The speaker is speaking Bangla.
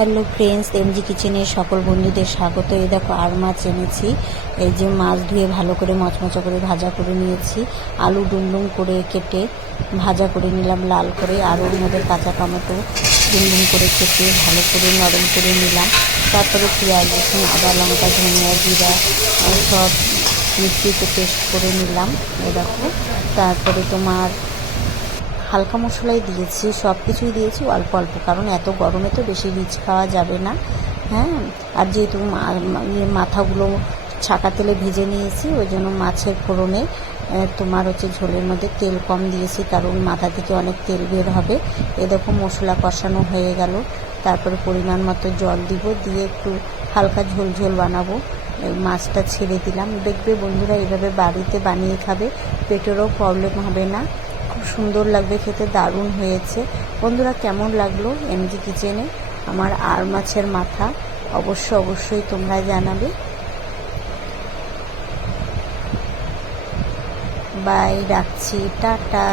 হ্যালো ফ্রেন্ডস, এমজি কিচেনের সকল বন্ধুদের স্বাগত। এই দেখো আর মাছ এনেছি। এই যে মাছ ধুয়ে ভালো করে মচমচা করে ভাজা করে নিয়েছি। আলু ডুমডুম করে কেটে ভাজা করে নিলাম লাল করে, আর ওর মধ্যে কাঁচা টমেটো ডুমডুম করে কেটে ভালো করে নরম করে নিলাম। তারপরে পেঁয়াজ রসুন আদা লঙ্কা ধনিয়া জিরা সব মিক্সিতে পেস্ট করে নিলাম। এই দেখো, তারপরে তোমার হালকা মশলাই দিয়েছি, সব কিছুই দিয়েছি অল্প অল্প, কারণ এত গরমে তো বেশি রিচ খাওয়া যাবে না। হ্যাঁ, আর যেহেতু মাথাগুলো ছাকা তেলে ভেজে নিয়েছি, ওই জন্য মাছের ফোড়নে তোমার ঝোলের মধ্যে তেল কম দিয়েছি, কারণ মাথা থেকে অনেক তেল বের হবে। এরকম মশলা কষানো হয়ে গেল, তারপরে পরিমাণ মতো জল দিব, দিয়ে একটু হালকা ঝোল ঝোল বানাবো। মাছটা ছেড়ে দিলাম। দেখবে বন্ধুরা, এভাবে বাড়িতে বানিয়ে খাবে, পেটেরও প্রবলেম হবে না, খুব সুন্দর লাগবে খেতে, দারুণ হয়েছে। বন্ধুরা, কেমন লাগলো এমজি কিচেনে আমার আর মাছের মাথা অবশ্যই তোমরা জানাবে। বাই, রাখছি, টাটা।